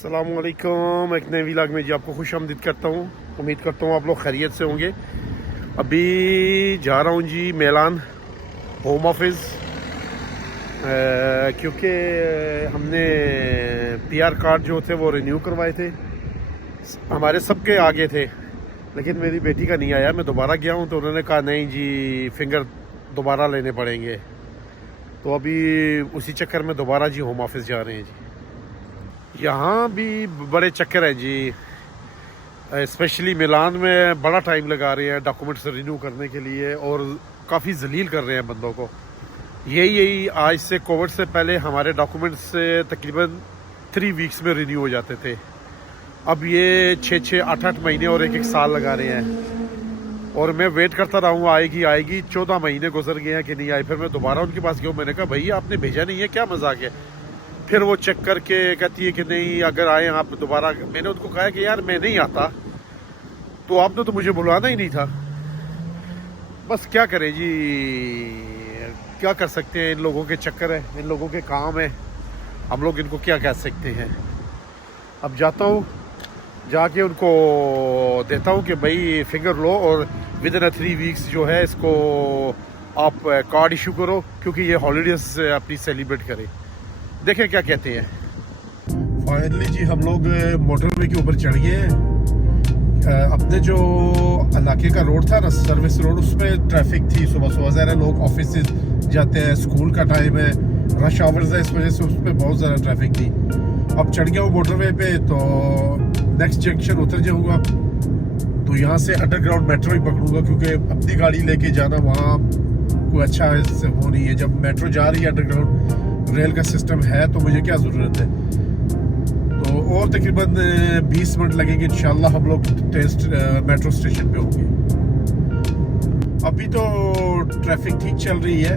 अस्सलामुअलैकुम। एक नए व्लॉग में जी आपको खुश आमदीद करता हूँ। उम्मीद करता हूँ आप लोग खैरियत से होंगे। अभी जा रहा हूँ जी मेलान होम ऑफिस, क्योंकि हमने पीआर कार्ड जो थे वो रिन्यू करवाए थे। हमारे सबके आगे थे, लेकिन मेरी बेटी का नहीं आया। मैं दोबारा गया हूँ तो उन्होंने कहा नहीं जी फिंगर दोबारा लेने पड़ेंगे। तो अभी उसी चक्कर में दोबारा जी होम ऑफिस जा रहे हैं जी। यहाँ भी बड़े चक्कर हैं जी, स्पेशली मिलान में बड़ा टाइम लगा रहे हैं डॉक्यूमेंट्स रिन्यू करने के लिए, और काफ़ी जलील कर रहे हैं बंदों को। यही आज से कोविड से पहले हमारे डॉक्यूमेंट्स तकरीबन 3 वीक्स में रिन्यू हो जाते थे। अब ये 6-6, 8-8 महीने और 1-1 साल लगा रहे हैं। और मैं वेट करता रहा हूँ आएगी। 14 महीने गुजर गए हैं कि नहीं आई। फिर मैं दोबारा उनके पास गया। मैंने कहा भैया आपने भेजा नहीं है, क्या मजाक है? फिर वो चेक करके कहती है कि नहीं अगर आए आप दोबारा। मैंने उनको कहा कि यार मैं नहीं आता, तो आपने तो मुझे बुलवाना ही नहीं था। बस क्या करें जी, क्या कर सकते हैं। इन लोगों के चक्कर है, इन लोगों के काम है, हम लोग इनको क्या कह सकते हैं। अब जाता हूँ, जाके उनको देता हूँ कि भाई फिंगर लो और विद इन 3 वीक्स जो है इसको आप कार्ड इशू करो, क्योंकि ये हॉलीडेज अपनी सेलिब्रेट करें। देखें क्या कहते हैं। फाइनली जी हम लोग मोटरवे के ऊपर चढ़ गए हैं। अपने जो इलाके का रोड था ना, सर्विस रोड, उस पर ट्रैफिक थी। सुबह सुबह ज़रा लोग ऑफिस से जाते हैं, स्कूल का टाइम है, रश आवर्स है, इस वजह से उस पर बहुत ज़्यादा ट्रैफिक थी। अब चढ़ गया हूँ मोटरवे पे, तो नेक्स्ट जंक्शन उतर जाऊँगा। तो यहाँ से अंडरग्राउंड मेट्रो ही पकड़ूंगा, क्योंकि अपनी गाड़ी लेके जाना वहाँ कोई अच्छा वो नहीं है। जब मेट्रो जा रही है, अंडरग्राउंड रेल का सिस्टम है, तो मुझे क्या ज़रूरत है। तो और तकरीबन 20 मिनट लगेंगे इंशाल्लाह, हम लोग मेट्रो स्टेशन पे होंगे। अभी तो ट्रैफिक ठीक चल रही है।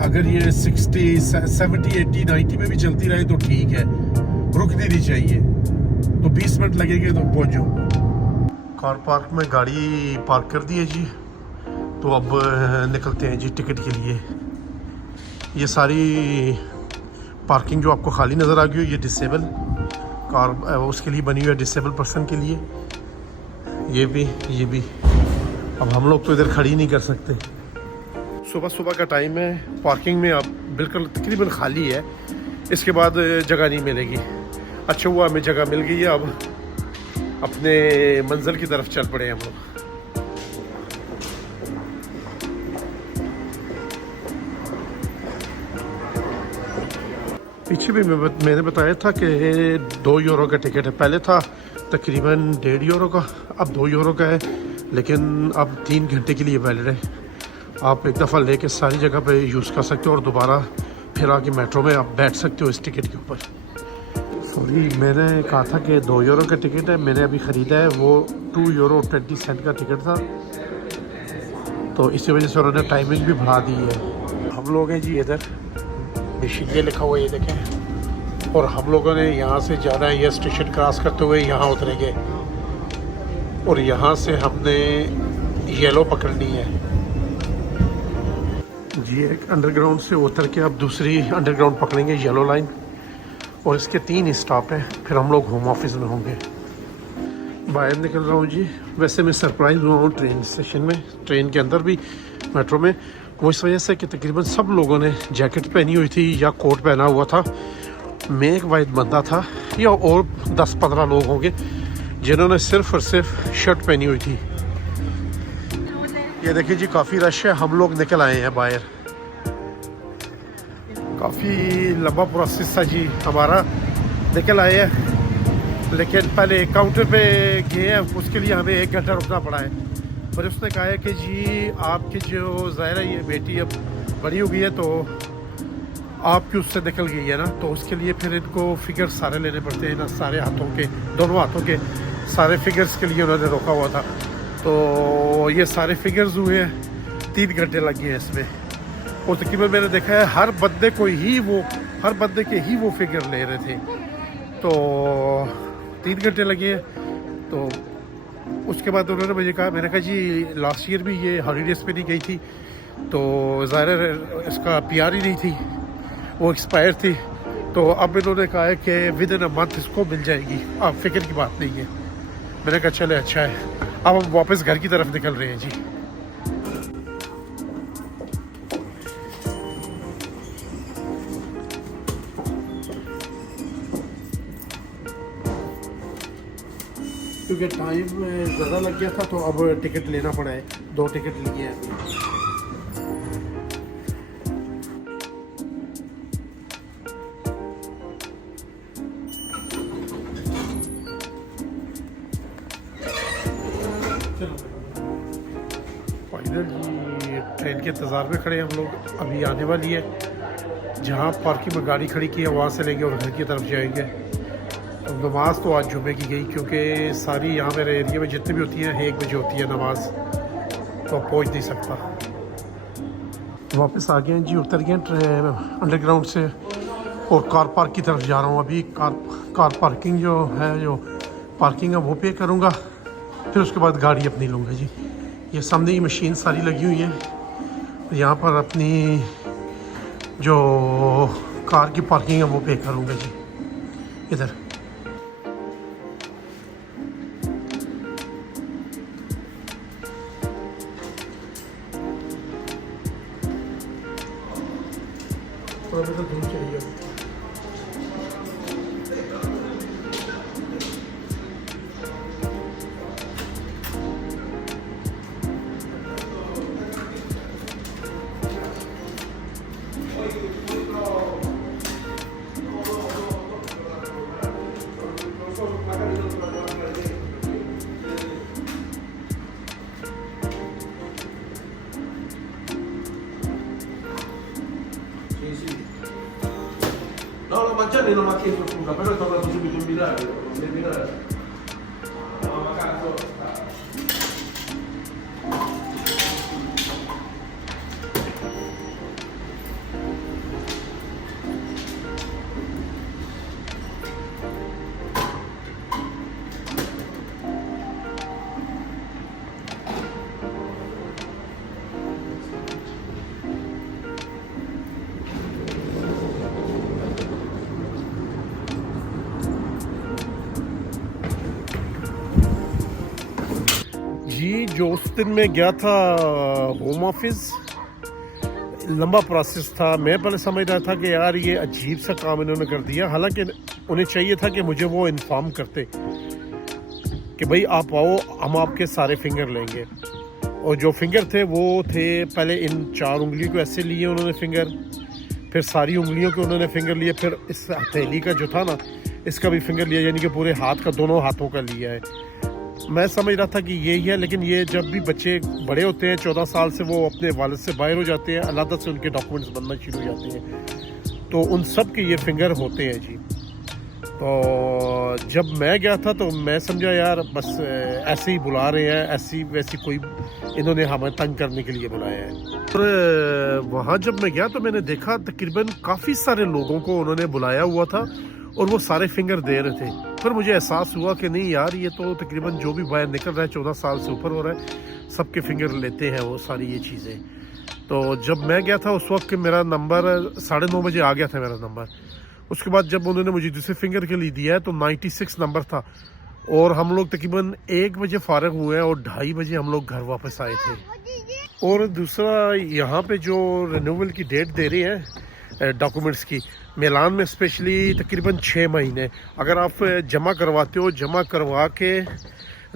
अगर ये 60, 70, 80, 90 में भी चलती रहे तो ठीक है, रुकनी नहीं चाहिए। तो 20 मिनट लगेंगे तो पहुँच जाऊँगा। कार पार्क में गाड़ी पार्क कर दी है जी। तो अब निकलते हैं जी टिकट के लिए। ये सारी पार्किंग जो आपको खाली नज़र आ गई है, ये डिसेबल कार उसके लिए बनी हुई है, डिसेबल पर्सन के लिए। ये भी अब हम लोग तो इधर खड़ी नहीं कर सकते। सुबह सुबह का टाइम है, पार्किंग में अब बिल्कुल तकरीबन खाली है। इसके बाद जगह नहीं मिलेगी। अच्छा हुआ हमें जगह मिल गई है। अब अपने मंजिल की तरफ चल पड़े हम लोग। पीछे भी मैंने बताया था कि 2 यूरो का टिकट है। पहले था तकरीबन 1.5 यूरो का, अब 2 यूरो का है, लेकिन अब 3 घंटे के लिए वैलिड है। आप एक दफ़ा लेके सारी जगह पे यूज़ कर सकते हो, और दोबारा फिर आके मेट्रो में आप बैठ सकते हो इस टिकट के ऊपर। सॉरी, मैंने कहा था कि 2 यूरो का टिकट है, मैंने अभी ख़रीदा है वो 2 यूरो 20 सेंट का टिकट था। तो इसी वजह से उन्होंने टाइमिंग भी बढ़ा दी है। हम लोग हैं जी इधर, ये लिखा हुआ ये देखें। और हम लोगों ने यहाँ से जाना है, ये स्टेशन क्रॉस करते हुए यहाँ उतरेंगे, और यहाँ से हमने येलो पकड़नी है जी। एक अंडरग्राउंड से उतर के अब दूसरी अंडरग्राउंड पकड़ेंगे, येलो लाइन। और इसके 3 स्टॉप हैं, फिर हम लोग होम ऑफिस में होंगे। बाहर निकल रहा हूँ जी। वैसे मैं सरप्राइज़ हुआ हूँ ट्रेन स्टेशन में, ट्रेन के अंदर भी, मेट्रो में। वो इस वजह से कि तकरीबन सब लोगों ने जैकेट पहनी हुई थी या कोट पहना हुआ था। मैं एक वाहिद बंदा था, या और 10-15 लोग होंगे जिन्होंने सिर्फ और सिर्फ शर्ट पहनी हुई थी। ये देखिए जी, काफ़ी रश है। हम लोग निकल आए हैं बाहर। काफ़ी लंबा प्रोसेस था जी हमारा, निकल आए हैं। लेकिन पहले काउंटर पे गए हैं, उसके लिए हमें 1 घंटा रुकना पड़ा है। पर उसने कहा है कि जी आपकी जो ज़ाहिर है ये बेटी अब बड़ी हो गई है, तो आपकी उससे निकल गई है ना, तो उसके लिए फिर इनको फिगर सारे लेने पड़ते हैं ना, सारे हाथों के, दोनों हाथों के सारे फिगर्स के लिए उन्होंने रोका हुआ था। तो ये सारे फिगर्स हुए हैं, 3 घंटे लग गए हैं इसमें। और तकरीबन मैंने देखा है हर बंदे के ही वो फिगर ले रहे थे। तो 3 घंटे लगे हैं। तो उसके बाद उन्होंने मुझे कहा, मैंने कहा जी लास्ट ईयर भी ये हॉलीडेज़ पे नहीं गई थी, तो ज़ाहिर इसका पीआर ही नहीं थी, वो एक्सपायर थी। तो अब इन्होंने कहा है कि विद इन अ मंथ इसको मिल जाएगी, अब फिक्र की बात नहीं है। मैंने कहा चले अच्छा है। अब हम वापस घर की तरफ निकल रहे हैं जी। क्योंकि टाइम ज़्यादा लग गया था तो अब टिकट लेना पड़ा है, 2 टिकट लिए हैं। फाइनली ट्रेन के इंतज़ार में खड़े हैं हम लोग, अभी आने वाली है। जहाँ पार्किंग में गाड़ी खड़ी की है वहाँ से लेंगे और घर की तरफ जाएंगे। नमाज़ तो आज जुमे की गई, क्योंकि सारी यहाँ मेरे एरिया में जितनी भी होती हैं 1 बजे होती है नमाज, तो पहुँच नहीं सकता। वापस आ गए हैं जी, उतर गए अंडरग्राउंड से और कार पार्क की तरफ जा रहा हूँ। अभी कार पार्किंग जो पार्किंग है वो पे करूँगा, फिर उसके बाद गाड़ी अपनी लूँगा जी। ये सामने ही मशीन सारी लगी हुई है, यहाँ पर अपनी जो कार की पार्किंग है वो पे करूँगा जी इधर। तो धूप चली गई। No, lo Mangiani non mi ha chiesto scusa, però è tornato subito in binario, nel binario. No, ma cazzo. जी जो उस दिन मैं गया था होम ऑफिस, लंबा प्रोसेस था। मैं पहले समझ रहा था कि यार ये अजीब सा काम इन्होंने कर दिया, हालांकि उन्हें चाहिए था कि मुझे वो इन्फॉर्म करते कि भाई आप आओ, हम आपके सारे फिंगर लेंगे। और जो फिंगर थे वो थे, पहले इन 4 उंगलियों को ऐसे लिए उन्होंने फिंगर, फिर सारी उंगलियों के उन्होंने फिंगर लिए, फिर इस हथेली का जो था ना इसका भी फिंगर लिया, यानी कि पूरे हाथ का, दोनों हाथों का लिया है। मैं समझ रहा था कि यही है, लेकिन ये जब भी बच्चे बड़े होते हैं 14 साल से, वो अपने वालिद से बाहर हो जाते हैं, अलग से उनके डॉक्यूमेंट्स बनना शुरू हो जाते हैं, तो उन सब के ये फिंगर होते हैं जी। तो जब मैं गया था तो मैं समझा यार बस ऐसे ही बुला रहे हैं, ऐसी वैसी कोई इन्होंने हमें तंग करने के लिए बुलाया है। और वहाँ जब मैं गया तो मैंने देखा तकरीबन काफ़ी सारे लोगों को उन्होंने बुलाया हुआ था और वो सारे फिंगर दे रहे थे। फिर मुझे एहसास हुआ कि नहीं यार, ये तो तकरीबन जो भी बाहर निकल रहा है 14 साल से ऊपर हो रहा है, सबके फिंगर लेते हैं वो सारी ये चीज़ें। तो जब मैं गया था उस वक्त मेरा नंबर 9:30 बजे आ गया था मेरा नंबर। उसके बाद जब उन्होंने मुझे दूसरे फिंगर के लिए दिया है तो 96 नंबर था, और हम लोग तकरीबन 1 बजे फारग हुए हैं और 2:30 बजे हम लोग घर वापस आए थे। और दूसरा यहाँ पे जो रिन्यूअल की डेट दे रही है डॉक्यूमेंट्स की, मिलान में स्पेशली तकरीबन 6 महीने अगर आप जमा करवाते हो, जमा करवा के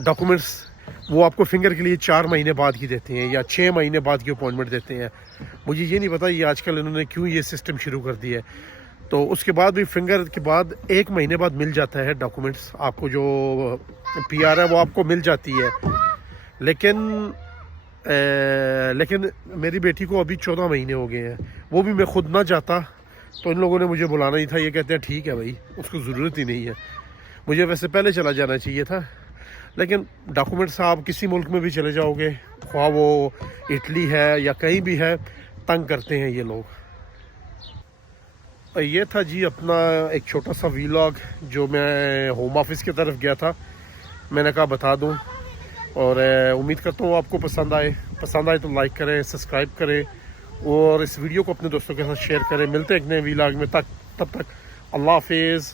डॉक्यूमेंट्स वो आपको फिंगर के लिए 4 महीने बाद की देते हैं या 6 महीने बाद की अपॉइंटमेंट देते हैं। मुझे ये नहीं पता ये आजकल इन्होंने क्यों ये सिस्टम शुरू कर दिया है। तो उसके बाद भी फिंगर के बाद 1 महीने बाद मिल जाता है डॉक्यूमेंट्स, आपको जो PR है वो आपको मिल जाती है। लेकिन मेरी बेटी को अभी 14 महीने हो गए हैं, वो भी मैं खुद ना जाता तो इन लोगों ने मुझे बुलाना ही था। ये कहते हैं ठीक है भाई, उसको ज़रूरत ही नहीं है। मुझे वैसे पहले चला जाना चाहिए था, लेकिन डॉक्यूमेंट्स आप किसी मुल्क में भी चले जाओगे, ख्वाह वो इटली है या कहीं भी है, तंग करते हैं ये लोग। ये था जी अपना एक छोटा सा वीलॉग जो मैं होम ऑफिस की तरफ गया था, मैंने कहा बता दूं। और उम्मीद करता हूँ आपको पसंद आए तो लाइक करें, सब्सक्राइब करें और इस वीडियो को अपने दोस्तों के साथ शेयर करें। मिलते हैं एक नए वीलॉग में, तब तक अल्लाह हाफिज़।